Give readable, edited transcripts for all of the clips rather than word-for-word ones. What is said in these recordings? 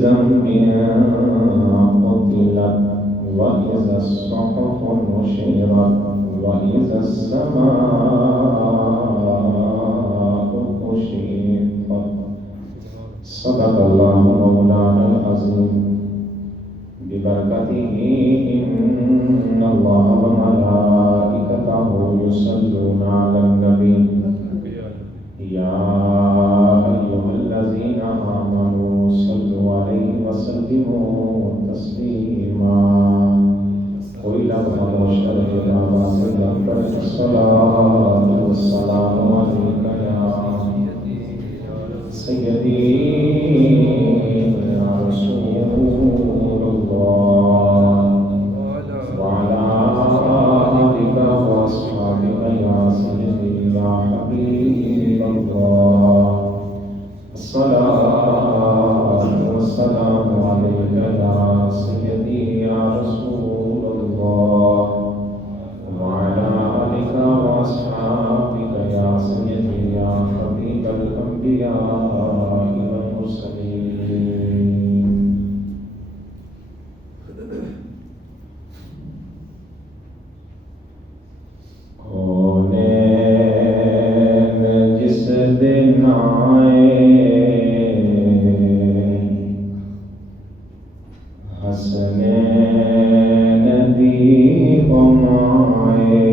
ذنب قتلت وإذا الصحف نشرت وإذا السماء كشطت صدق الله مولانا العظيم ببركته إن الله وملائكته يصلون على النبي يا أيها الذين آمنوا صلوا عليه وسلموا تسليما قل خاموش رہے آواز پر الصلاة والسلام عليك يا سيدي يا رسول الله وعلى آلك وأصحابك يا سيدي يا حبيب الله الصلاة والسلام عليك يا سيدي يا رسول الله وعلى آلك وأصحابك يا سيدي يا حبيب الأنبياء والمرسلين کونین جس دن آئے حسنین دیپ مائے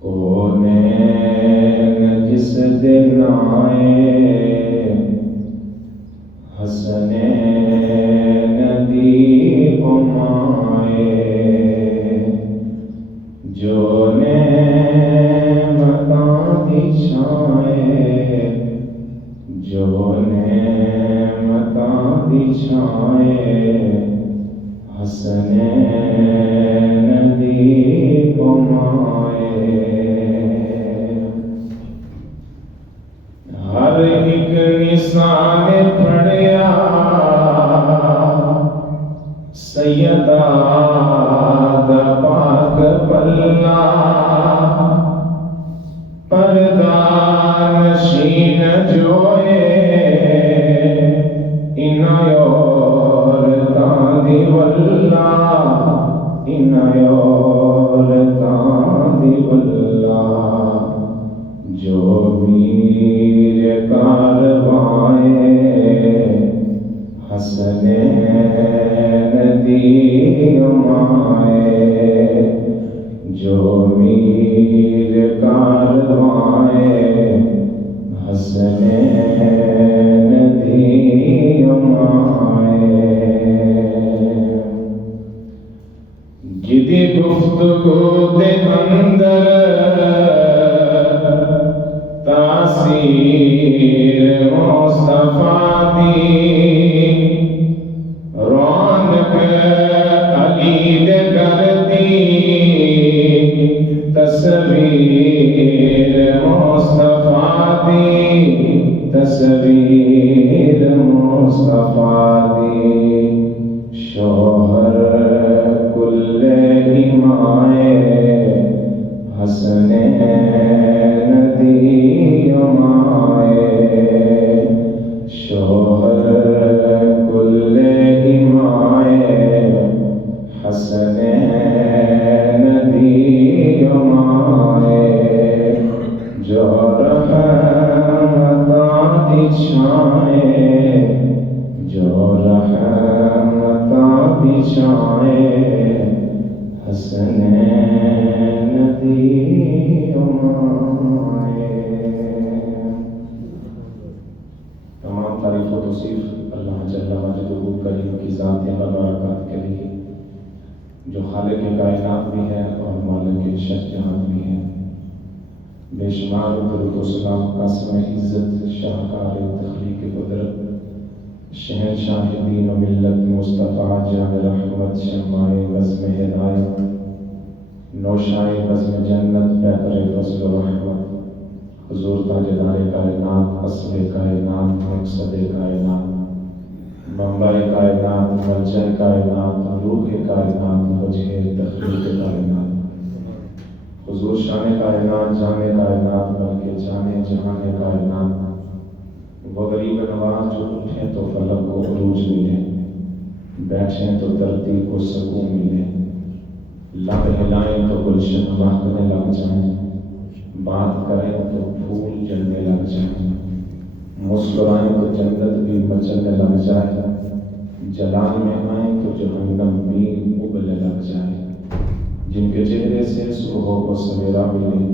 کونین جس دن آئے حسنین دیپ مائے جو نعمتاں دکھائے جو نعمتاں دکھائے حسنین دیپ مائے ہر ایک نشان پڑیا سیدہ دا پاک پلہ پردہ نشین جوئے انایورتاں دی واللہ انایورتاں دی واللہ جو میر کاروائے حسنین دی مائے جو میر کاروائے حسنین دی مائے جدی گفتگو دے اندر تاثیر مصطفیٰ دی رونق علی دے گھر دی تصویر مصطفیٰ دی تصویر مصطفیٰ دی شوہر کل ایمائے حسنین دی مائے شوہر کل ایمائے حسنین دی مائے جو رحمتاں دکھائے جو رحمتاں دکھائے حسنین دی مائے تمام تعریف و توصیف اللہ جل مجدہ کریم کی ذات برکات کے لیے جو خالق کائنات بھی ہے اور مالک شش جہان بھی ہے بے شمار درود و سلام قاسم عزت شاہکار تخلیق قدرت شہنشاہ دین و ملت مصطفیٰ جان رحمت شمائے بزم ہدایت نوشائے بزم جنت پیکر فضل و رحمت حضور تاجدار کائنات اصل کائنات مقصد کائنات منبع کائنات مرجع کائنات روح کائنات وجہ تخلیق کائنات حضور شان کائنات جان کائنات بلکہ جان جہان کائنات وغیرہ غریب نواز جو اٹھیں تو فلک کو عروج ملے، بیٹھیں تو دھرتی کو سکون ملے، لب ہلائیں تو گلشن مہکنے لگ جائیں، بات کریں تو پھول جلنے لگ جائیں، مسکرائیں تو جنت بھی مچلنے لگ جائے، جلال میں آئیں تو جہنم بھی ابلنے لگ جائے۔ جن کے چہرے سے صبح کو سویرا ملے،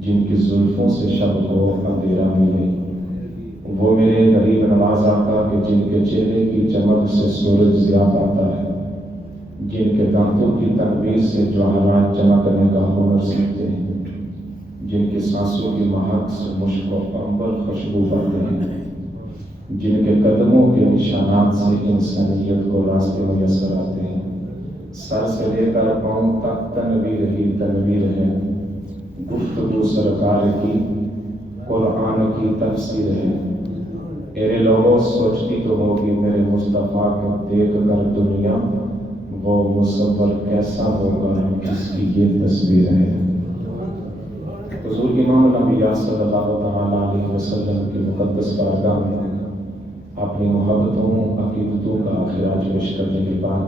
جن کی زلفوں سے شب کو اندھیرا ملے، وہ میرے غریب نواز آقا کہ جن کے چہرے کی چمک سے سورج ضیا پاتا ہے، جن کے دانتوں کی تنویر سے جواہرات چمکنے کا ہنر سیکھتے ہیں، جن کی سانسوں کی مہک سے مشک و عنبر خوشبو بڑھتے ہیں، جن کے قدموں کے نشانات سے انسانیت کو راستے میسر آتے ہیں، سر سے لے کر پاؤں تک تنویر ہی تنویر ہے، گفتگو سرکار کی قرآن کی تفسیر ہے۔ میرے لوگوں سوچتی تو ہوگی میرے مصطفیٰ کو دیکھ کر دنیا، وہ مصور کیسا ہوگا جس کی یہ تصویر ہے۔ حضور امام الانبیاء صلی اللہ تعالیٰ علیہ وسلم کی مقدس بارگاہ میں اپنی محبتوں عقیدتوں کا خراج پیش کرنے کے بعد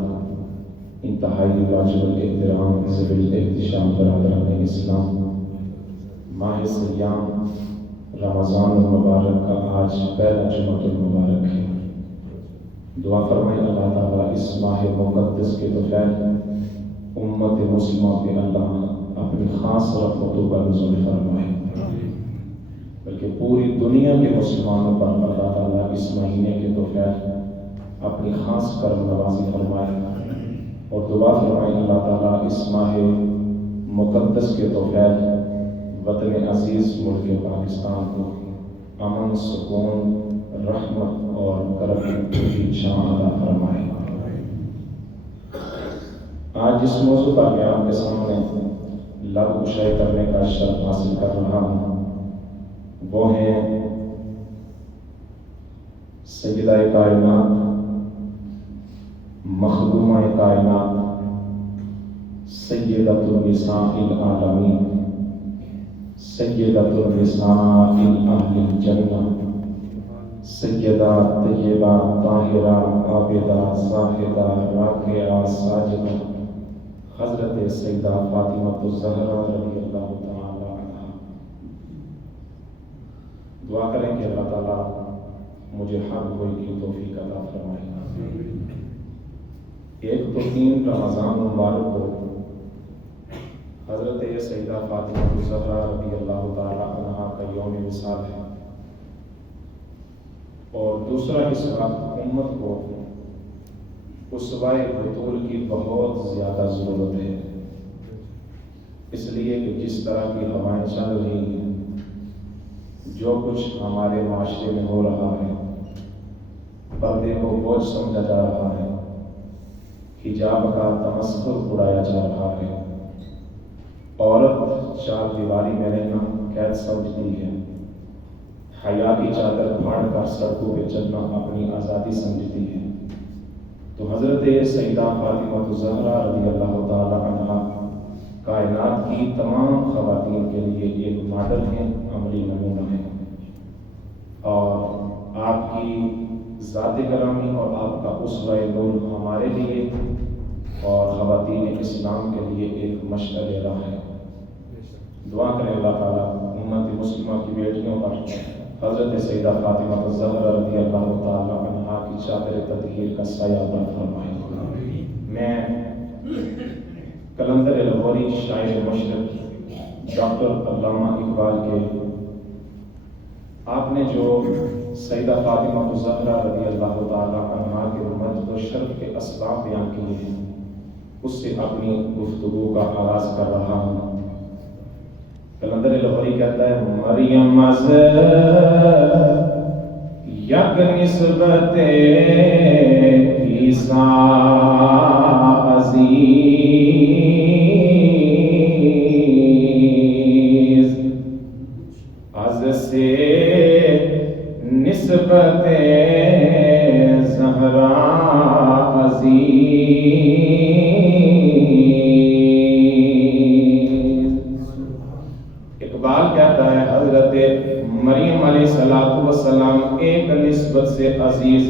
انتہائی واجب الاحترام ذوی الاحتشام برادران اسلام، ماہ سیام رمضان المبارک کا آج پہلا جمعہ المبارک ہے۔ دعا فرمائیں اللہ تعالیٰ اس ماہ مقدس کے طفیل امت مسلمہ پہ اللہ اپنی خاص رحمتوں کا نزول فرمائے، بلکہ پوری دنیا کے مسلمانوں پر اللہ تعالیٰ اس مہینے کے طفیل اپنی خاص کرم نوازی فرمائے، اور دعا فرمائے اللہ تعالیٰ اس ماہ مقدس کے طفیل وطن عزیز ملک پاکستان کو امن، سکون، رحمت اور کرم کی شان عطا فرمائے۔ آج جس موضوع پر میں آپ کے سامنے لب کشائی کرنے کا شرف حاصل کر رہا ہوں وہ ہیں سیدہ کائنات، مخدومہ کائنات، سیدۃ النساء العالمین، سیدۃ النساء اہل الجنہ، سیدہ طیبہ طاہرہ عابدہ زاہدہ راکعہ ساجدہ، حضرت سیدہ فاطمہ الزہرا رضی اللہ تعالی عنہا۔ دعا کریں کہ اللہ تعالیٰ مجھے حق گوئی کی توفیق عطا فرمائے۔ ایک تو 3 رمضان مبارک کو حضرت سیدہ فاطمہ الزہرا رضی اللہ تعالی عنہا کا یوم وصال ہے، اور دوسرا اس وقت امت کو اسوہ بطول کی بہت زیادہ ضرورت ہے، اس لیے کہ جس طرح کی ہوائیں چل رہی ہیں، جو کچھ ہمارے معاشرے میں ہو رہا ہے، پردے کو بوجھ سمجھا جا رہا ہے، حجاب کا تمسخر اڑایا جا رہا ہے، عورت 4 دیواری میں رہنا قید سمجھتی ہے، حیا کی چادر پھاڑ کر سڑکوں پہ چلنا اپنی آزادی سمجھتی ہے، تو حضرت سیدہ فاطمہ الزہرا رضی اللہ تعالی عنہا کائنات کی تمام خواتین کے لیے ایک ماڈل ہے، عملی نمونہ ہے، اور آپ کی ذات گرامی اور آپ کا اسوہ نور ہمارے لیے اور خواتین اسلام کے لیے ایک مشعل راہ ہے۔ دعا کریں اللہ تعالیٰ امت مسلمہ کی بیٹیوں پر حضرت سیدہ فاطمہ الزہرا رضی اللہ تعالی عنہا کی چادر تطہیر کا سایہ عطا فرمائے۔ میں قلندر لاہوری شاعر مشرق ڈاکٹر علامہ اقبال کے آپ نے جو سیدہ فاطمہ الزہرا رضی اللہ تعالی عنہا کے مجد و شرف کے اسباب بیان کیے ہیں، اس سے اپنی گفتگو کا آغاز کر رہا ہوں۔ قلندر لاہوری کہتا ہے مریم از یک نسبت عیسیٰ عزیز، از سے نسبت زہرا عزیز، اقبال کہتا ہے حضرت مریم علیہ السلام ایک نسبت سے عزیز،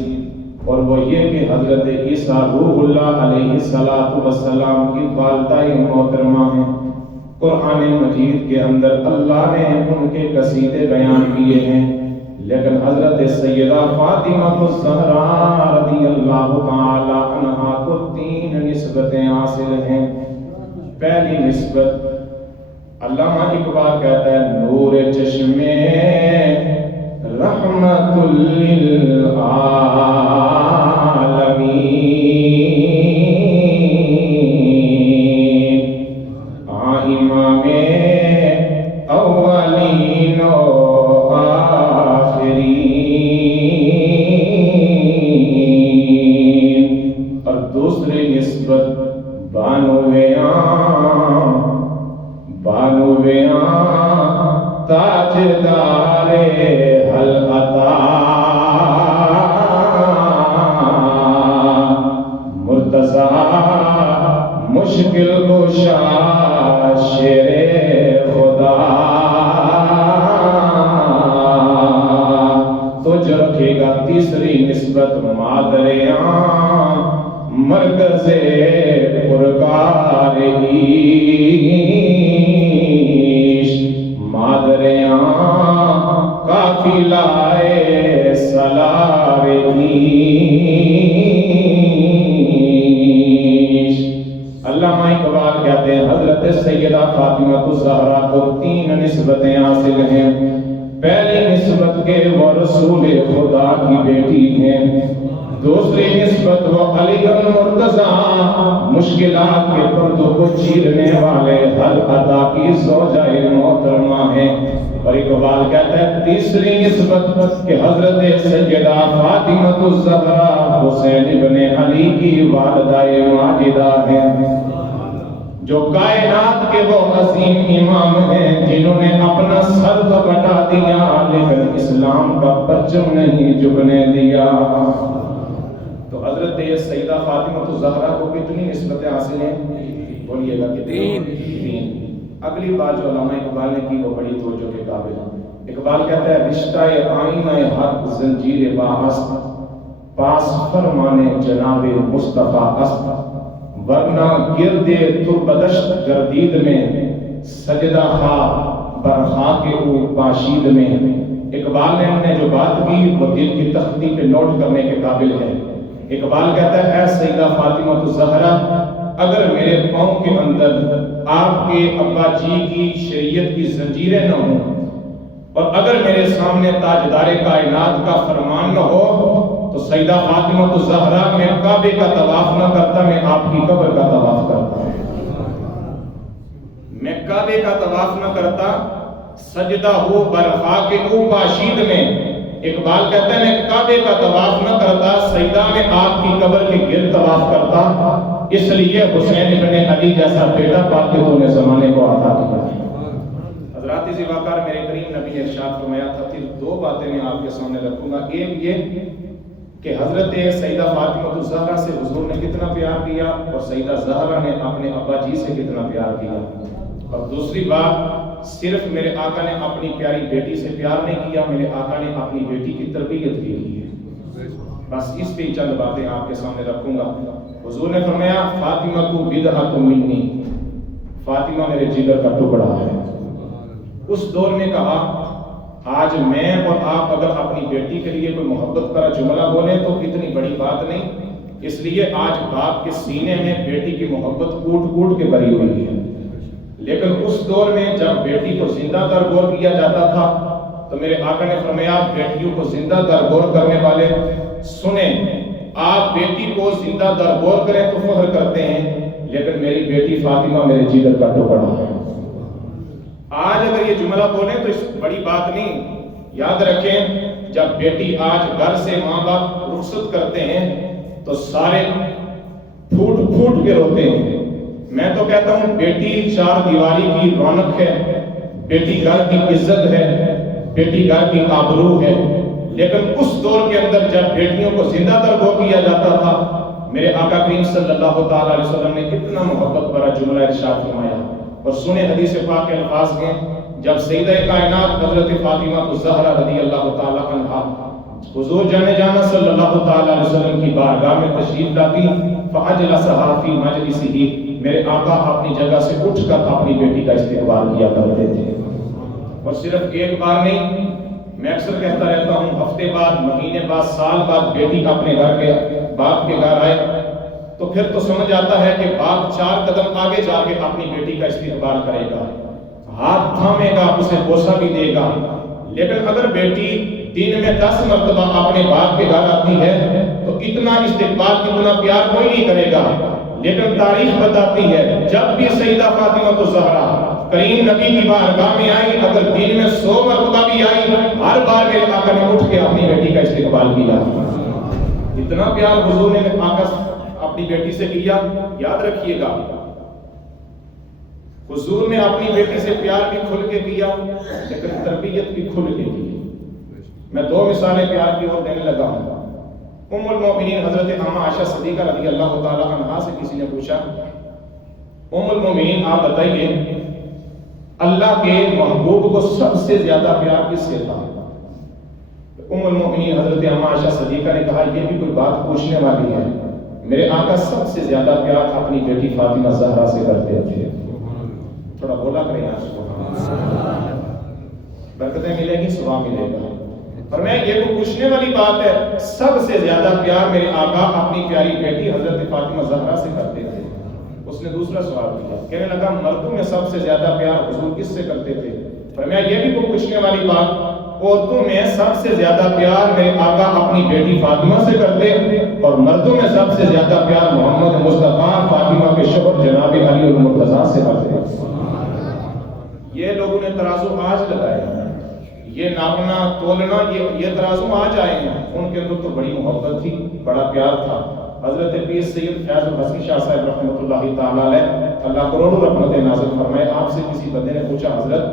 اور وہ یہ کہ حضرت عیسیٰ روح اللہ علیہ السلام کی والدہ محترمہ ہیں۔ قرآن مجید کے اندر اللہ نے ان کے قصیدے بیان کیے ہیں، لیکن حضرت سیدہ فاطمہ الزہرا رضی اللہ تعالی عنہا کو 3 نسبتیں حاصل ہیں۔ پہلی نسبت، علامہ اقبال کہتا ہے نور چشمے رحمت للعالمین امام اولین و آخرین، اور دوسری نسبت بانویاں تاجدار حل عطا مرتضی مشکل گشا شیر خدا، تو جو رکھے گا تیسری نسبت مادریاں مرکز پرکار مادریاں قافلہ سلار علامہ اقبال کہتے ہیں حضرت سیدہ فاطمہ الزہرا کو 3 نسبتیں حاصل ہیں۔ پہلی نسبت کے وہ رسول خدا کی بیٹی ہیں، دوسری نسبت وہ علی المرتضی مشکلات کے پردوں کو چیرنے والے حل عطا کی زوجہ محترمہ ہیں، اور اقبال کہتا ہے تیسری نسبت کہ حضرت سیدہ فاطمہ الزہرا حسین ابن علی کی والدہ ماجدہ ہیں، جو کائنات کے وہ عظیم امام ہیں جنہوں نے اپنا سر تو کٹا دیا لیکن اسلام کا پرچم نہیں جھکنے دیا۔ تو حضرت سیدہ فاطمہ الزہرا کو کتنی نسبتیں حاصل ہیں؟ بولیے گا کتنی؟ 3۔ اگلی بات جو علامہ اقبال نے کی وہ بڑی توجہ کے قابل ہے۔ اقبال کہتا ہے رشتہ آئینہ حق زنجیر باہست، پاس فرمانے جناب مصطفیٰ است، ورنہ گرد تربدشت گردید میں سجدہ خواہ برخا کے او پاشید میں۔ اقبال نے جو بات کی وہ دل کی تختی پہ نوٹ کرنے کے قابل ہے۔ اقبال کہتا ہے اے سیدہ فاطمہ الزہرا، اگر میرے پاؤں کے اندر آپ کے ابا جی کی شریعت کی زنجیریں نہ ہوں، اور اگر میرے سامنے تاجدار کائنات کا فرمان نہ ہو، تو سیدہ فاطمہ الزہرا میں کعبے کا طواف نہ کرتا، میں آپ کی قبر کا طواف کرتا۔ میں کعبے کا طواف نہ کرتا، سجدہ ہو برخا کے او پاشید میں۔ اقبال کہتا ہے میں کعبے کا طواف نہ کرتا، سجدہ میں آپ کی قبر کے گرد طواف کرتا، اس لیے حسین ابن علی جیسا بیٹا پاک کے تو نے زمانے کو عطا کیا۔ حضرات زیباکار میرے کریم نبی ارشاد فرمایا تھا، پھر 2 باتیں میں آپ کے سامنے رکھوں گا۔ ایک یہ کہ حضرت سیدہ فاطمہ الزہرا سے حضور نے کتنا پیار کیا، اور سیدہ زہرا نے اپنے ابا جی سے کتنا پیار کیا، اور دوسری بات صرف میرے آقا نے اپنی پیاری بیٹی سے پیار نہیں کیا، میرے آقا نے اپنی بیٹی کی تربیت بھی کی ہے۔ بس اس پہ چند باتیں آپ کے سامنے رکھوں گا۔ حضور نے فرمایا فاطمہ تو بدعۃ منی، فاطمہ میرے جگر کا ٹکڑا ہے۔ اس دور میں کہا آج میں اور آپ اگر اپنی بیٹی کے لیے کوئی محبت کا جملہ بولیں تو اتنی بڑی بات نہیں، اس لیے آج باپ کے سینے میں بیٹی کی محبت کوٹ کوٹ کے بھری ہوئی ہے، لیکن اس دور میں جب بیٹی کو زندہ درگور کیا جاتا تھا تو میرے آقا نے فرمایا بیٹیوں کو زندہ درگور کرنے والے سنیں، آپ بیٹی کو زندہ درگور کریں تو فخر کرتے ہیں، لیکن میری بیٹی فاطمہ میرے جگر کا ٹکڑا ہے۔ آج اگر یہ جملہ بولیں تو اس بڑی بات نہیں، یاد رکھیں جب بیٹی آج گھر سے ماں باپ رخصت کرتے ہیں تو سارے پھوٹ پھوٹ کے روتے ہیں۔ میں تو کہتا ہوں بیٹی 4 دیواری کی رونق ہے، بیٹی گھر کی عزت ہے، بیٹی گھر کی آبرو ہے، لیکن اس دور کے اندر جب بیٹیوں کو زندہ درگور کیا جاتا تھا میرے آقا کریم صلی اللہ تعالی علیہ وسلم نے کتنا محبت بھرا جملہ ارشاد فرمایا، اور سنیں حدیث پاک کے الفاظ کے جب سیدہ کائنات حضرت فاطمہ الزہرا رضی اللہ تعالی عنہا حضور جانا صلی اللہ تعالی علیہ وسلم کی بارگاہ میں تشریف لاتی، فاجلسها فی مجلسہ، میرے آقا اپنی جگہ سے اٹھ کر اپنی بیٹی کا استقبال کیا کرتے تھے۔ اور صرف ایک بار نہیں، میں اکثر کہتا رہتا ہوں، ہفتے بعد، مہینے بعد، سال بعد بیٹی اپنے گھر کے باپ کے گھر آئے تو پھر تو سمجھ آتا ہے کہ باپ 4 قدم آگے جا کے اپنی بیٹی کا استقبال کرے گا، ہاتھ تھامے گا، اسے بوسہ بھی دے گا۔ لیکن اگر بیٹی دن میں 10 مرتبہ اپنے باپ کے گھر آتی ہے تو اتنا استقبال، اتنا پیار کوئی نہیں کرے گا۔ لیکن تاریخ بتاتی ہے جب بھی سیدہ فاطمہ الزہرا کریم نبی کی بارگاہ میں آئی، اگر دن میں 100 مرتبہ بھی آئی، ہر بار میرے آقا نے اٹھ کے اپنی بیٹی کا استقبال کیا۔ اتنا پیار حضور نے آقا اپنی بیٹی سے کیا۔ یاد رکھیے گا، حضور نے اپنی بیٹی سے پیار بھی کھل کے کیا، لیکن تربیت بھی کھل کے کی۔ میں 2 مثالیں پیار کی اور دینے لگا ہوں۔ ام المومنین حضرت اماں عائشہ صدیقہ رضی اللہ تعالی عنہا سے کسی نے پوچھا، ام المومنین آپ بتائیے اللہ کے محبوب کو سب سے زیادہ پیار کس سے تھا؟ ام المومنین حضرت اماں عائشہ صدیقہ نے کہا یہ بھی کوئی بات پوچھنے والی ہے، میرے آقا سب سے زیادہ پیار اپنی بیٹی فاطمہ زہرا سے کرتے تھے۔ تھوڑا بولا کریں آپ، سبحان اللہ، برکتیں ملے گی، ثواب ملے گا۔ اور میں یہ کو پوچھنے والی بات ہے، سب سے زیادہ پیار میرے آقا اپنی پیاری بیٹی حضرت فاطمہ زہرا سے کرتے تھے۔ اس نے دوسرا سوال کیا، کہنے لگا مردوں میں سب سے زیادہ پیار حضور کس سے کرتے تھے؟ فرمایا یہ بھی کو پوچھنے والی بات، عورتوں میں سب سے زیادہ پیار میرے آقا اپنی بیٹی فاطمہ سے کرتے، اور مردوں میں سب سے زیادہ پیار محمد مصطفیٰ فاطمہ کے شوہر جناب علی المرتضیٰ سے کرتے۔ یہ لوگوں نے ترازو آج لگائے ہیں، یہ ناپنا تولنا، یہ ترازو آج آئے ہیں، ان کے اندر تو بڑی محبت تھی، بڑا پیار تھا۔ حضرت پیر سید فیاض الحسنی شاہ صاحب رحمۃ اللہ تعالی علیہ، اللہ کروڑوں رحمت نازل فرمائے، آپ سے کسی بندے نے پوچھا حضرت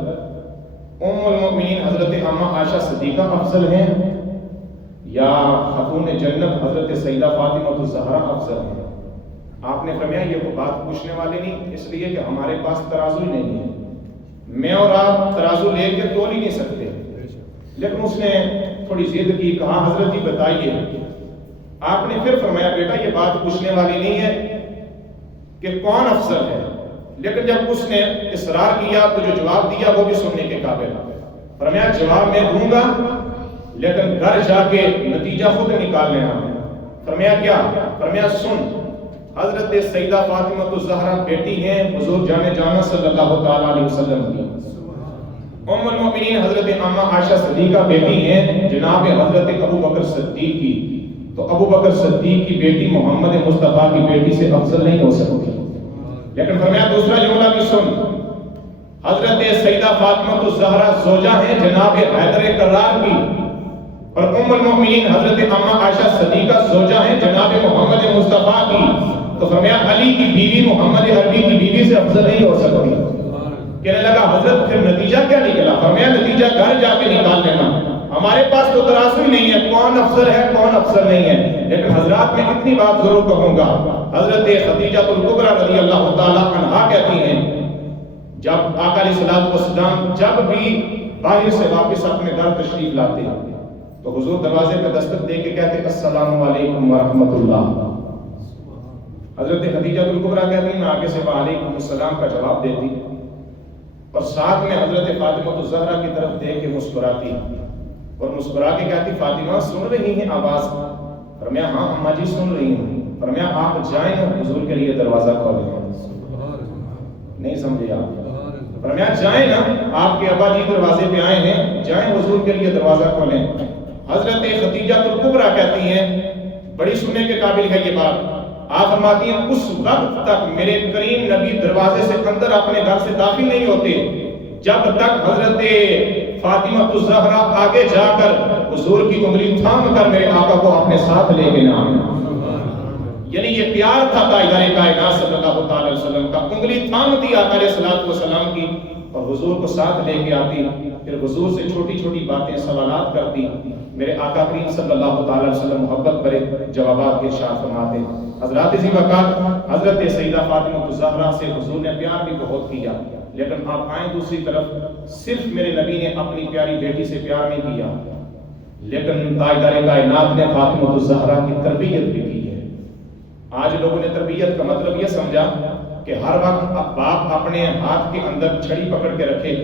ام المؤمنین حضرت اماں عائشہ صدیقہ افضل ہیں یا خاتون جنت حضرت سیدہ فاطمہ الزہرا افضل ہیں؟ آپ نے فرمایا یہ کو بات پوچھنے والے نہیں، اس لیے کہ ہمارے پاس ترازو ہی نہیں ہے، میں اور آپ ترازو لے کے تول ہی نہیں سکتے۔ لیکن اس نے تھوڑی ضد کی، کہا حضرت جی بتائیے۔ آپ نے پھر فرمایا بیٹا یہ بات پوچھنے والی نہیں ہے کہ کون افضل ہے، لیکن جب اس نے اصرار کیا تو جو جواب دیا وہ بھی سننے کے قابل ہے۔ فرمایا جواب میں دوں گا لیکن گھر جا کے نتیجہ خود نکال لینا۔ فرمایا کیا؟ فرمایا سن، حضرت سیدہ فاطمہ الزہرا بیٹی ہیں حضور جانا صلی اللہ تعالی علیہ وسلم کی، ام المؤمنین حضرت اماں عائشہ صدیقہ بیٹی ہیں جناب حضرت ابو بکر صدیق کی، تو ابو بکر صدیق کی بیٹی محمد مصطفیٰ کی بیٹی سے افضل نہیں ہو سکتی۔ لیکن فرمایا دوسرا جملہ بھی سن، حضرت سیدہ فاطمہ الزہرا زوجہ ہیں جناب حیدر کرار کی، اور ام المؤمنین حضرت اماں عائشہ صدیقہ زوجہ ہیں جناب محمد مصطفیٰ کی، تو فرمایا علی کی بیوی محمد عربی کی بیوی سے افضل نہیں ہو سکتی۔ کہنے لگا حضرت پھر نتیجہ کیا نکلا؟ فرمایا نتیجہ گھر جا کے نکال لینا، ہمارے پاس تو ترازو ہی نہیں ہے کون افضل ہے کون افضل نہیں ہے۔ لیکن حضرات میں اتنی بات ضرور کہوں گا، حضرت خدیجہ الکبریٰ رضی اللہ تعالی عنہا کہتی ہیں جب آقا علیہ الصلوۃ والسلام جب بھی باہر سے واپس اپنے گھر تشریف لاتے تو حضور دروازے پہ دستک دے کے کہتے السلام علیکم ورحمۃ اللہ۔ حضرت خدیجہ الکبریٰ کہتی ہیں میں آگے سے وعلیکم السلام کا جواب دیتی، اور ساتھ میں حضرت فاطمہ الزہرا کی طرف دیکھ کے مسکراتی، اور مسکرا کے کہتی فاطمہ سن رہی ہیں آواز؟ فرمایا ہاں اماں جی سن رہی ہوں۔ فرمایا آپ جائیں حضور کے لیے دروازہ کھولیں۔ نہیں سمجھے آپ؟ فرمایا جائیں نا، آپ کے ابا جی دروازے پہ آئے ہیں، جائیں حضور کے لیے دروازہ کھولیں۔ حضرت خدیجہ الکبریٰ کہتی ہیں، بڑی سننے کے قابل ہے یہ بات، آپ فرماتی ہیں اس وقت تک میرے کریم نبی دروازے سے اندر اپنے گھر سے داخل نہیں ہوتے جب تک حضرت فاطمہ الزہرا آگے جا کر حضور کی انگلی تھام کر میرے آقا کو اپنے ساتھ لے کے نہ آئے۔ یعنی یہ پیار تھا تاجدار کائنات صلی اللہ تعالی وسلم کا، انگلی تھامتی آقا علیہ الصلوۃ والسلام کی اور حضور کو ساتھ لے کے آتی۔ پھر حضور سے چھوٹی چھوٹی باتیں سوالات کرتی. میرے آقا کریم صلی اللہ تعالی وسلم محبت بھرے جوابات کے ارشاد فرماتے. حضرات ذی وقار حضرت سیدہ فاطمہ الزہرا سے حضور نے پیار بھی بہت کیا، لیکن آپ آئیں دوسری طرف صرف میرے نبی نے اپنی پیاری بیٹی سے پیار نہیں کیا، لیکن تاجدار کائنات نے فاطمہ الزہرا کی تربیت بھی کی ہے. آج لوگوں نے تربیت کا مطلب یہ سمجھا کہ ہر وقت باپ اپنے ہاتھ کے اندر چھڑی پکڑ کے رکھے،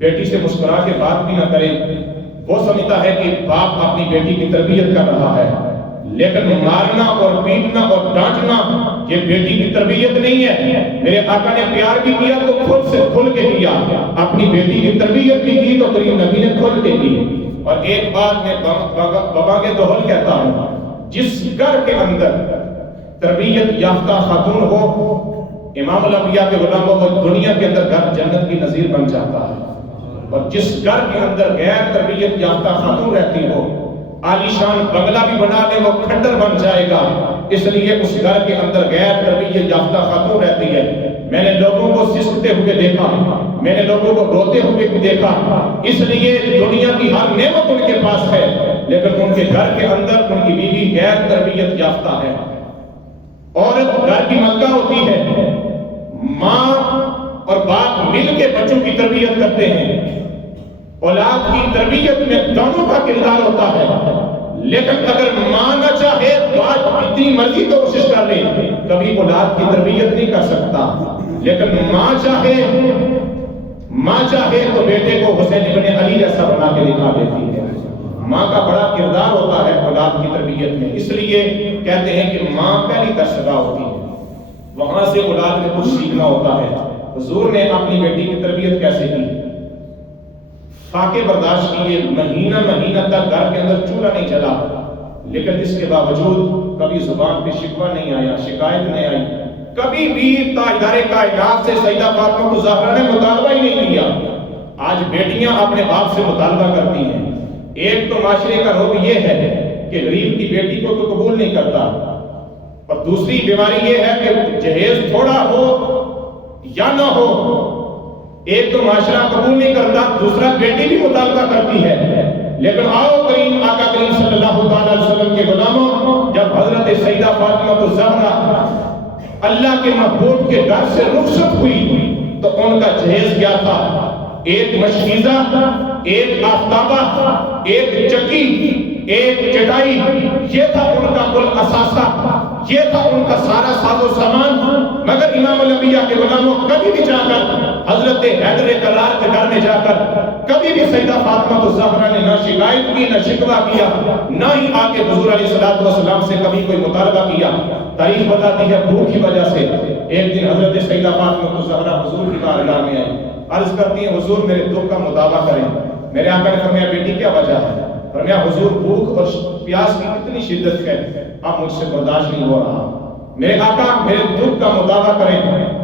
بیٹی سے مسکرا کے بات بھی نہ کرے. وہ سمجھتا ہے کہ باپ اپنی بیٹی کی تربیت کر رہا ہے، لیکن مارنا اور پیٹنا اور ڈانٹنا یہ بیٹی کی تربیت نہیں ہے. میرے آقا نے پیار بھی کیا تو خود سے کھل کے کیا، اپنی بیٹی کی تربیت بھی کی تو کریم نبی نے کھل کے کی. اور ایک بات میں بابا کے دوہل کہتا ہوں، جس گھر کے اندر تربیت یافتہ خاتون ہو، امام الانبیاء کے غلاموں کو دنیا کے اندر گھر جنت کی نظیر بن جاتا ہے. اور جس گھر کے اندر غیر تربیت یافتہ خاتون رہتی ہو، عالی شان بنگلہ بھی بنا لے وہ کھنڈر بن جائے گا. اس لیے اس گھر کے اندر غیر تربیت یافتہ خاتون رہتی ہے. میں نے لوگوں کو سسکتے ہوئے دیکھا، میں نے لوگوں کو روتے ہوئے بھی دیکھا. اس لیے دنیا کی ہر نعمت ان کے پاس ہے، لیکن ان کے گھر کے اندر ان کی بیوی غیر تربیت یافتہ ہے. عورت گھر کی ملکہ ہوتی ہے، ماں اور باپ مل کے بچوں کی تربیت کرتے ہیں. اولاد کی تربیت میں دونوں کا کردار ہوتا ہے، لیکن اگر ماں نہ چاہے باپ جتنی مرضی کوشش کر لے کبھی اولاد کی تربیت نہیں کر سکتا. لیکن ماں چاہے تو بیٹے کو حسین ابن علی جیسا بنا کے دکھا دیتی ہے. ماں کا بڑا کردار ہوتا ہے اولاد کی تربیت میں. اس لیے کہتے ہیں کہ ماں پہلی درسگاہ ہوتی ہے، وہاں سے اولاد میں کچھ سیکھنا ہوتا ہے. حضور نے اپنی بیٹی کی تربیت کیسے کی؟ فاقے برداشت کیے، مہینہ تک گھر کے اندر چولہا نہیں جلا، لیکن اس کے باوجود کبھی زبان پہ شکوہ نہیں آیا، شکایت نہیں آئی. کبھی بھی تاجدار کائنات سے سیدہ فاطمہ الزہرا نے مطالبہ ہی نہیں کیا. آج بیٹیاں اپنے باپ سے مطالبہ کرتی ہیں. ایک تو معاشرے کا رعب یہ ہے کہ غریب کی بیٹی کو تو قبول نہیں کرتا، اور دوسری بیماری یہ ہے کہ جہیز تھوڑا ہو یا نہ ہو، ایک تو معاشرہ قبول نہیں کرتا، دوسرا بیٹی بھی مطالبہ کرتی ہے. لیکن آؤ کریم آقا کریم صلی اللہ علیہ وسلم کے غلاموں، جب حضرت سیدہ فاطمہ الزہرا اللہ کے محبوب کے گھر سے رخصت ہوئی تو ان کا جہیز کیا تھا؟ ایک مشکیزہ، ایک آفتابہ، ایک چکی، ایک چٹائی، یہ تھا ان کا کل اثاثہ، یہ تھا ان کا سارا ساز و سامان. مگر امام الانبیاء کے غلاموں کبھی بھی جا کر حضرت حیدر کرار کے گھر میں جا کر کبھی بھی سیدہ فاطمہ الزہرا نے نہ شکایت کی، نہ شکوہ کیا، نہ ہی آ کے حضور علیہ السلام سے کبھی کوئی مطالبہ کیا. تاریخ بتاتی ہے بھوک کی وجہ سے ایک دن حضرت سیدہ فاطمہ الزہرا حضور کی بارگاہ میں آئی، عرض کرتی ہیں حضور میرے دکھ کا مداوع کریں. میرے آقا نے فرمایا بیٹی کیا وجہ ہے؟ فرمایا حضور بھوک اور پیاس کی کتنی شدت ہے، اب مجھ سے برداشت نہیں ہو رہا. میرے آقا میرے دکھ کا مداوع کریں.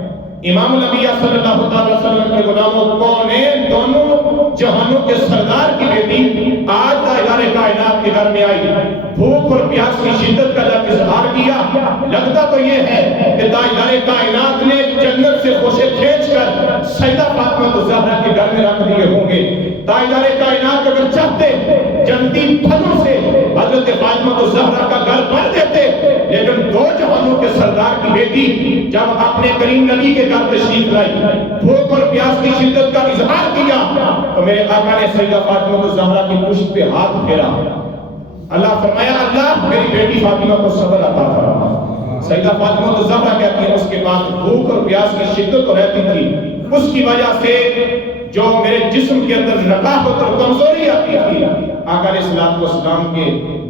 امام الانبیاء صلی اللہ علیہ وسلم کے غلاموں کونین دونوں جہانوں کے سردار کی بیٹی آج تاجدار کائنات کے گھر میں آئی، بھوک اور پیاس کی شدت کا جب اظہار کیا. لگتا تو یہ ہے کہ تاجدار کائنات نے جنت سے خوشے کھینچ کر سیدہ فاطمہ الزہرا کے گھر میں رکھ دیے ہوں گے. تاجدار کائنات اگر چاہتے جنتی پھلوں سے حضرت فاطمہ الزہرا کا گھر بھر دیتے، لیکن دو جہانوں کے سردار کی بیٹی جب اپنے کریم نبی کے گھر تشریف لائی، بھوک اور پیاس کی شدت کا اظہار کیا، تو میرے آقا نے سیدہ فاطمہ الزہرا کی پشت پہ ہاتھ پھیرا. اللہ فرمایا اللہ میری بیٹی فاطمہ کو صبر عطا فرما. سیدہ فاطمہ الزہرا کہتی ہے اس کے بعد بھوک اور پیاس کی شدت تو رہتی تھی، اس کی وجہ سے جو میرے جسم کے اندر نقاہت اور کمزوری آتی تھی، آقا علیہ السلام کے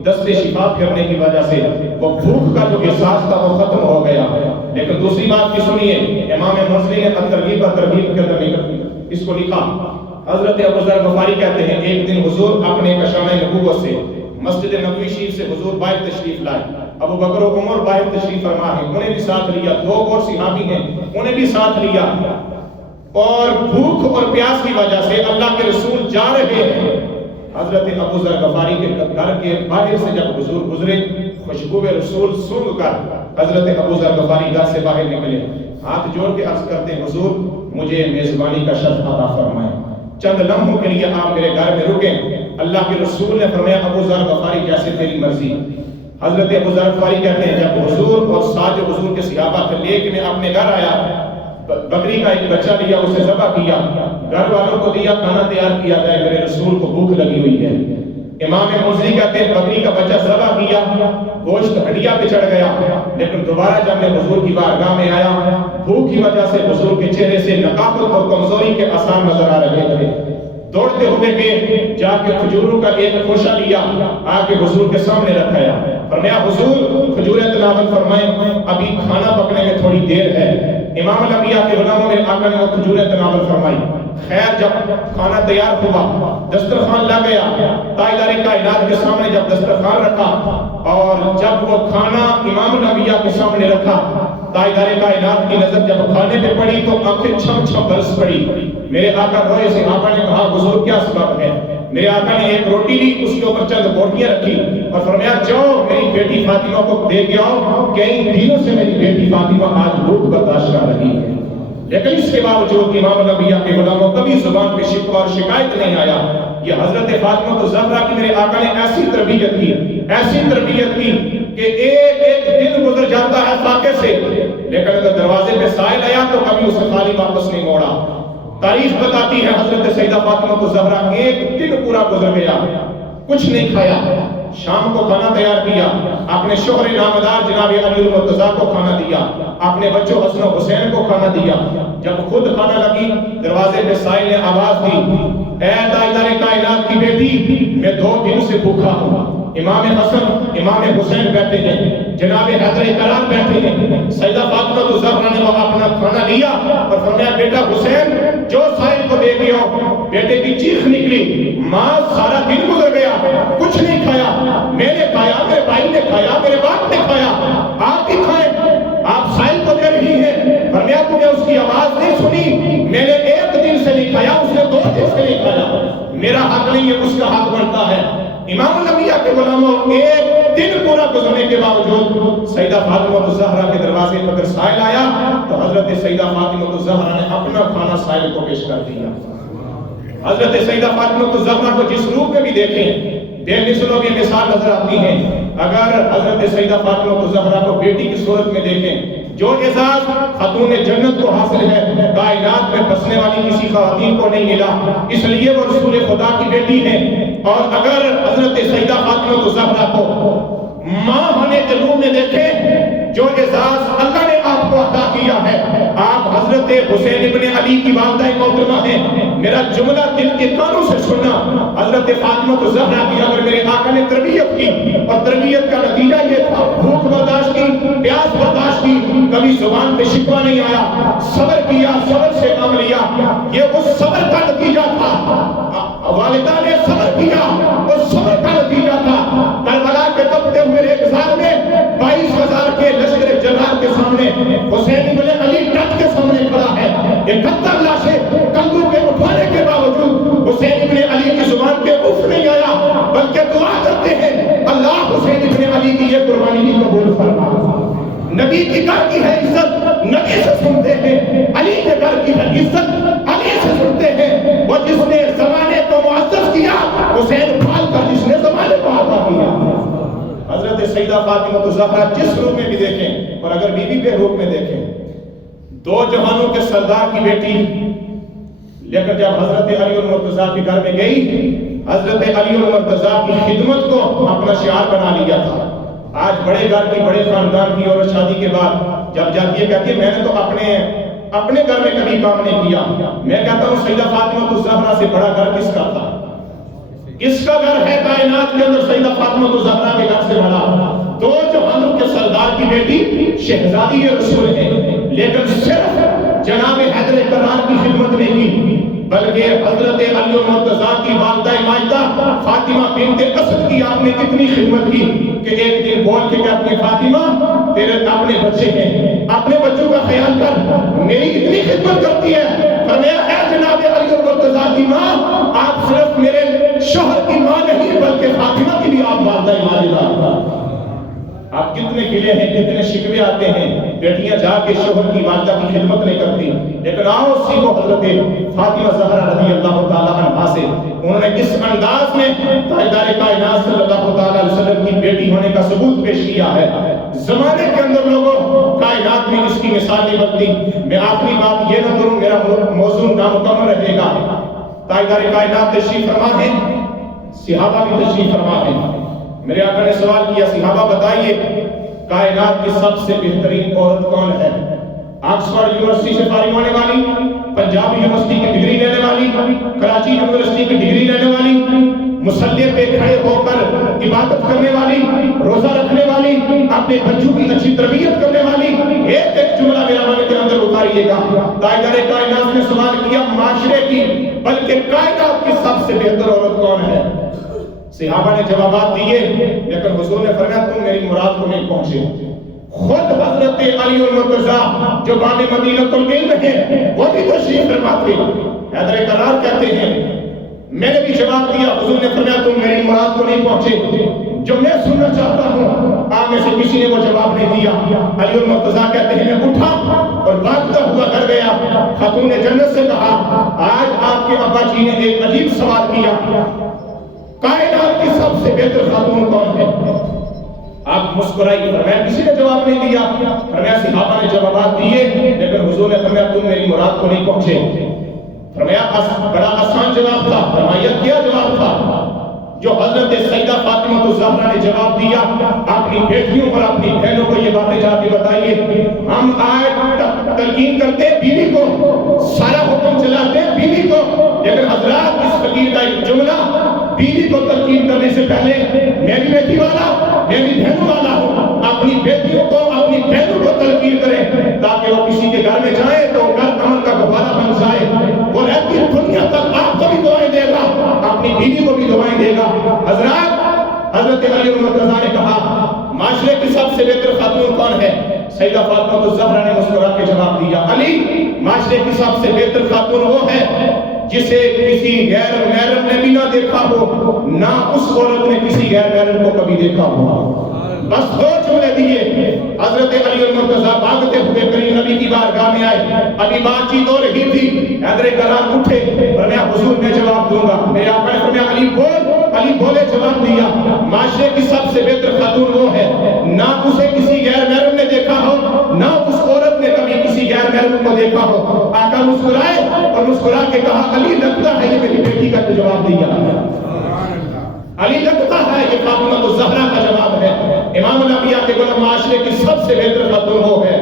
دستے شفا پھرنے کی وجہ سے وہ بھوک کا جو احساس تھا وہ ختم ہو گیا. لیکن دوسری بات بھی سنیے، امام مرزی نے الترغیب و ترغیب کے اندر اس کو لکھا. حضرت ابو ذر غفاری کہتے ہیں ایک دن حضور اپنے کشانہ نبوت سے مسجد نبوی شریف سے حضور باہر تشریف لائے. ابو بکر و عمر باہر تشریف فرما ہے، انہیں بھی ساتھ لیا. دو اور صحابی ہیں انہیں بھی ساتھ لیا. اور بھوک اور پیاس کی وجہ سے اللہ کے رسول جا رہے ہیں. حضرت ابو ذر غفاری کے گھر کے باہر سے جب حضور گزرے، خوشبو رسول سونگ کر حضرت ابو ذر غفاری گھر سے باہر نکلے، ہاتھ جوڑ کے عرض کرتے حضور مجھے میزبانی کا شرف عطا فرمائیں. چند لمحوں کے لیے آپ میرے گھر میں رکیں۔ اللہ کے رسول نے فرمایا ابو ذر غفاری جیسے تیری مرضی۔ حضرت ابو ذر غفاری کہتے ہیں جب حضور اور ساتھ جو حضور کے صحابہ تھے لے کے میں اپنے گھر آیا، بکری کا ایک بچہ لیا، اسے ذبح کیا، گھر والوں کو دیا، کھانا تیار کیا جائے، میرے رسول کو بھوک لگی ہوئی ہے۔ امام منذری کہتے ہیں بکری کا بچہ ذبح کیا، گوشت ہڈیا پہ چڑھ گیا، لیکن دوبارہ جب میں حضور کی بارگاہ میں آیا، بھوک کی وجہ سے حضور کے چہرے سے نقاہت اور کمزوری کے آثار نظر آ رہے تھے۔ دوڑتے ہوئے گئے، جا کے کھجوروں کا ایک خوشہ لیا، آ کے حضور کے سامنے رکھایا، فرمایا حضور کھجوریں تناول فرمائیں، ابھی کھانا پکنے میں تھوڑی دیر ہے۔ امام الانبیاء کے غلاموں نے آقا نے وہ کھجوریں تناول فرمائی۔ خیر جب کھانا تیار ہوا، دسترخوان لگ گیا، تاجدار کائنات کے سامنے جب دسترخوان رکھا اور جب وہ کھانا امام الانبیاء کے سامنے رکھا، تاجدار کائنات کی نظر جب کھانے پہ پڑی تو آنکھیں چھم چھم برس پڑی۔ میرے آقا روئے، صحابہ نے کہا حضور کیا سبب ہے؟ میرے آقا نے ایک روٹی لی، اس کے اوپر چند بوٹیاں رکھی اور فرمایا جاؤ میری بیٹی فاطمہ کو دے کے آؤ، کئی دنوں سے میری بیٹی فاطمہ آج بھوک برداشت کر رہی ہے۔ لیکن اس کے باوجود امام الانبیاء کے غلاموں کبھی زبان پہ شکوہ اور شکایت نہیں آیا۔ یہ حضرت فاطمہ الزہرا کی میرے آقا نے ایسی تربیت کی، ایسی تربیت کی کہ ایک دن گزر جاتا ہے فاقے سے، لیکن اگر دروازے پہ سائل آیا تو کبھی اسے خالی واپس نہیں موڑا۔ تاریخ بتاتی ہے حضرت سیدہ فاطمہ الزہرا ایک دن پورا گزر گیا، کچھ نہیں کھایا، شام کو کھانا تیار کیا، اپنے شوہر نامدار جناب علی المرتضیٰ کو کھانا دیا، اپنے بچوں حسن و حسین کو کھانا دیا۔ جب خود کھانا لگی، دروازے پہ سائل نے آواز دی، اے تاجدار کائنات کی بیٹی، میں 2 دن سے بھوکا ہوں۔ امام حسن امام حسین بیٹھے ہیں، جناب حیدر کرار بیٹھے ہیں۔ سیدہ فاطمہ الزہرا نے وہ اپنا کھانا لیا اور فرمایا بیٹا حسین جو سائل کو دے دیا۔ بیٹے کی چیخ نکلی، ماں سارا دن گزر گیا، کچھ نہیں کھایا، میں نے کھایا، میرے بھائی نے کھایا، میرے باپ نے کھایا، آپ بھی کھائیں، آپ سائل کو دے رہی ہیں۔ فرمایا تم نے اس کی آواز نہیں سنی، میں نے 1 دن سے نہیں کھایا، اس نے 2 دن سے نہیں کھایا، میرا حق نہیں ہے، اس کا حق بنتا ہے۔ امام الانبیاء کے غلاموں 1 دن پورا گزرنے کے باوجود سیدہ فاطمہ الزہرا کے دروازے پر اگر سائل آیا تو حضرت سیدہ فاطمہ الزہرا نے اپنا کھانا سائل کو پیش کر دیا۔ حضرت سیدہ فاطمہ الزہرا کو جس روپ میں بھی دیکھیں بے مثل و بے مثال نظر آتی ہیں۔ اگر حضرت سیدہ فاطمہ الزہرا کو بیٹی کی صورت میں دیکھیں، جو اعزاز خاتون جنت کو حاصل ہے کائنات میں بسنے والی کسی خواتین کو نہیں ملا، اس لیے وہ رسول خدا کی بیٹی ہیں۔ اور اگر حضرت سیدہ فاطمہ الزہرا کو ماں ہونے کے روپ میں دیکھیں، جو اعزاز اللہ نے آپ کو عطا کیا ہے، آپ حضرت حسین ابن علی کی والدہ محترمہ ہیں۔ میرا جملہ دل کے کانوں سے سننا، حضرت فاطمہ الزہرا کی اگر میرے آقا نے تربیت کی اور تربیت کا نتیجہ یہ تھا، بھوک برداشت کی، پیاس برداشت کی، کبھی زبان پہ شکوہ نہیں آیا، صبر کیا، صبر سے کام لیا، یہ اس صبر کا نتیجہ تھا۔ والدہ نے صبر کیا، اس صبر کا نتیجہ تھا۔ کربلا کے تپتے ہوئے ریگزار میں 22,000 کے لشکر جرار کے سامنے حسین بن علی ٹٹ کے سامنے کھڑا ہے۔ 71 لاشیں کندھوں پہ اٹھانے کے باوجود حسین بن علی کی زبان پہ اف نہیں آیا، بلکہ دعا کرتے ہیں اللہ حسین بن علی کی یہ قربانی بھی قبول فرما۔ نبی کی گھر کی ہے عزت نبی سے سنتے ہیں، علی کے گھر کی ہے عزت علی سے سنتے ہیں۔ وہ جس نے زمانے کو معزز کیا، حسین پھال کر جس نے زمانے کو عطا کیا۔ حضرت سیدہ فاطمہ الزہرا جس روپ میں بھی دیکھیں اور اگر بیوی کے روپ میں دیکھیں، 2 جہانوں کے سردار کی بیٹی، لیکن جب حضرت علی المرتضیٰ کے گھر میں گئی، حضرت علی المرتضیٰ کی خدمت کو اپنا شعار بنا لیا تھا۔ آج بڑے گھر کی، بڑے خاندان کی عورت شادی کے بعد جب جاتی ہے کہتی ہے میں نے تو اپنے گھر میں کبھی کام نہیں کیا۔ میں کہتا ہوں سیدہ فاطمہ الزہرا سے بڑا گھر کس کا تھا؟ کس کا گھر ہے کائنات کے اندر سیدہ فاطمہ الزہرا کے گھر سے بڑا؟ 2 جہانوں کے سردار کی بیٹی شہزادی رسول ہے، لیکن صرف جناب حیدر کرار کی خدمت نہیں کی، بلکہ حضرت علی المرتضیٰ کی والدہ ماجدہ فاطمہ بنت اسد کی آپ نے اتنی خدمت کی کہ ایک دن بول کے کہتی ہیں فاطمہ تیرے اپنے بچے ہیں، اپنے بچوں کا خیال کر، میری اتنی خدمت کرتی ہے۔ فرمایا اے جناب علی المرتضیٰ کی ماں، آپ صرف میرے شوہر کی ماں نہیں بلکہ فاطمہ کی بھی آپ والدہ ماجدہ۔ آپ کتنے گلے ہیں، کتنے شکوے آتے ہیں، بیٹیاں جا کے شوہر کی والدہ کی خدمت نہیں کرتی، لیکن آؤ سیکھو حضرت فاطمہ زہرا رضی اللہ تعالیٰ عنہا سے، انہوں نے کس انداز میں تاجدار کائنات صلی اللہ تعالیٰ علیہ وسلم کی بیٹی ہونے کا ثبوت پیش کیا ہے۔ زمانے کے اندر لوگوں کائنات میں اس کی مثال نہیں بنتی۔ میں آخری بات یہ نہ کروں، میرا موضوع نامکمل رہے گا۔ تاجدار کائنات تشریف فرما ہے، صحابہ بھی تشریف فرما ہے۔ میرے آقا نے سوال کیا، صحابہ بتائیے کائنات کی سب سے بہترین عورت کون ہے؟ آکسفورڈ یونیورسٹی سے فارغ ہونے والی، پنجاب یونیورسٹی کی ڈگری لینے والی، کراچی یونیورسٹی کی ڈگری لینے والی، مصلی پہ کھڑے ہو کر عبادت کرنے والی، روزہ رکھنے والی، اپنے بچوں کی اچھی تربیت کرنے والی، ایک ایک جملہ میرا من کے اندر اتاریے گا۔ تاجدار کائنات نے سوال کیا معاشرے کی بلکہ کائنات کی سب سے بہتر عورت کون ہے؟ صحابہ نے جوابات دیے، لیکن حضور نے فرمایا تم میری مراد کو نہیں پہنچے۔ خود حضرت علی المرتضیٰ جو باب مدینہ العلم ہیں وہ بھی تشریف فرما تھے، حیدر کرار کہتے ہیں میں نے بھی جواب دیا، حضور نے فرمایا تم میری مراد کو نہیں پہنچے، جو میں سننا چاہتا ہوں آپ میں سے کسی نے وہ جواب نہیں دیا۔ علی المرتضیٰ کہتے ہیں میں اٹھا اور بھاگتا ہوا گھر گیا، خاتون جنت سے کہا آج آپ کے ابا جی نے ایک عجیب سوال کیا، کائنات کی سب سے بہتر خاتون کون ہے؟ آپ مسکرائی، فرمایا کسی نے جواب نہیں دیا، فرمایا صحابہ نے جوابات دیے، لیکن حضور نے فرمایا تم میری مراد کو نہیں پہنچے۔ فرمایا بڑا آسان جواب تھا، فرمایا کیا جواب تھا؟ جو حضرت سیدہ فاطمہ الزہرا نے جواب دیا، اپنی بیٹیوں اور اپنی بہنوں کو یہ باتیں جا کے بتائیے، ہم آج تلقین کرتے بیوی کو، سارا حکم چلاتے بیوی کو، لیکن حضرات اس فقیر کا ایک جملہ بیوی کو تلقین کرنے سے پہلے میں بھی بیٹی والا، میں بھی بہنوں والا ہوں، اپنی بیٹیوں کو اپنی بہنوں کو تلقین کریں تاکہ وہ کسی کے گھر میں جائیں تو گھر امن کا گہوارہ بن جائے، وہ رہتی دنیا تک آپ کو بھی دعائیں دے گا، اپنی بیوی کو بھی دعائیں دے گا۔ حضرات حضرت علی المرتضیٰ نے کہا معاشرے کی سب سے بہتر خاتون کون ہے؟ سیدہ فاطمہ الزہرا نے مسکرا کے جواب دیا علی، معاشرے کی سب سے بہتر خاتون وہ ہے جسے کسی غیر محرم نے بھی نہ دیکھا ہو، نہ اس عورت نے کسی غیر محرم کو کبھی دیکھا ہو۔ بس دو جملے دیے، حضرت علی المرتضیٰ بھاگتے ہوئے کریم نبی کی بارگاہ میں آئے، ابھی بات چیت ہو رہی تھی، حیدر کرار اٹھے، فرمایا حضور میں جواب دوں گا۔ میرے آقا نے فرمایا علی بول، علی بولے جواب دیا، معاشرے کی سب سے بہتر خاتون وہ ہے نہ اسے کسی غیر محرم نے دیکھا ہو، نہ اس عورت نے کبھی کسی غیر محرم کو دیکھا ہو۔ آقا مسکرائے اور مسکرا کے کہا علی لگتا ہے یہ میری بیٹی کا جواب دیا، علی لگتا ہے یہ فاطمہ الزہرا کا جواب ہے۔ امام الانبیاء کے گویا معاشرے کی سب سے بہتر خاتون وہ ہے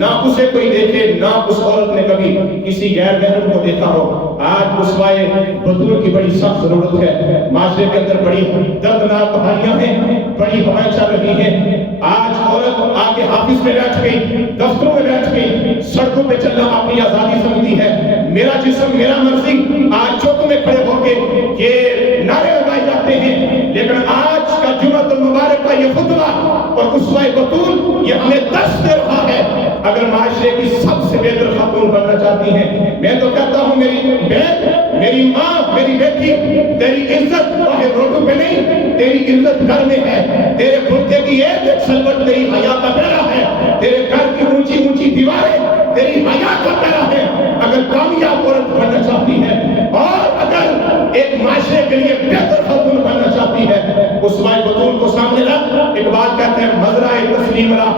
نہ اسے کوئی دیکھے، نہ اس عورت نے کبھی کسی غیر محرم کو دیکھا ہو۔ آج اسوائے بطول کی بڑی سخت ضرورت ہے، معاشرے کے اندر بڑی دردناک کہانیاں ہیں، بڑی ہوائیں چل رہی ہیں۔ آج عورت آ کے آفس میں بیٹھ گئی، دفتروں میں بیٹھ گئی، سڑکوں پہ چلنا اپنی آزادی سمجھتی ہے، میرا جسم میرا مرضی۔ آج چوک میں کھڑے ہو کے یہ نعرے لگائے جاتے ہیں، لیکن آج کا جمعۃ المبارک کا یہ خطبہ اور اسوائے بطول یہ ہمیں درس دے رہا ہے، اگر معاشرے کی سب سے بہتر خاتون بننا چاہتی ہیں، میں تو کہتا ہوں میری بہن، میری ماں، میری بیٹی، تیری عزت باہر روڈوں پہ نہیں، تیری عزت گھر میں ہے۔ تیرے کرتے کی ایک ایک سلوٹ تیری حیا کا پیرا ہے، تیرے گھر کی اونچی اونچی دیواریں تیری حیا کا پیرا ہے۔ اگر کامیاب عورت بننا چاہتی ہے اور اگر ایک معاشرے کے لیے بہتر خاتون بننا چاہتی ہے، اسوائے بطول کو سامنے رکھ۔ اقبال کہتے ہیں مزرعہ تسلیم را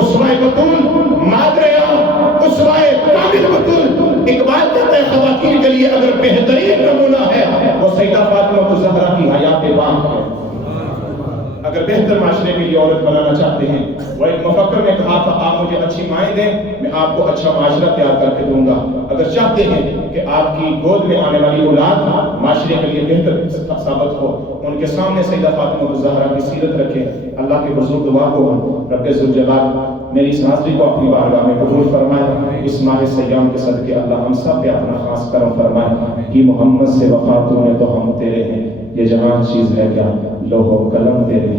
اسوائے بطول مادریا اسوائے کامل بطول۔ اقبال کہتے ہیں خواتین کے لیے اگر بہترین نمونہ ہے وہ سیدہ فاطمہ الزہرا کی حیات پاک ہے۔ اگر بہتر معاشرے کے لیے عورت بنانا چاہتے ہیں، وہ ایک مفکر نے کہا تھا آپ مجھے اچھی مائیں دیں میں آپ کو اچھا معاشرہ تیار کر کے دوں گا۔ اگر چاہتے ہیں کہ آپ کی گود میں آنے والی اولاد معاشرے کے لیے بہتر ثابت ہو، ان کے سامنے سیدہ فاطمہ الزہرا کی سیرت رکھیں۔ اللہ کے حضور دعا کو رب ذوالجلال میری اس حاضری کو اپنی بارگاہ میں قبول فرمائے۔ اس ماہ سیام کے صدقے اللہ ہم سب پہ اپنا خاص کرم فرمائے کہ محمد سے وفا تو نے تو ہم تیرے ہیں، یہ جہان چیز ہے کیا لوح و قلم تیرے ہیں۔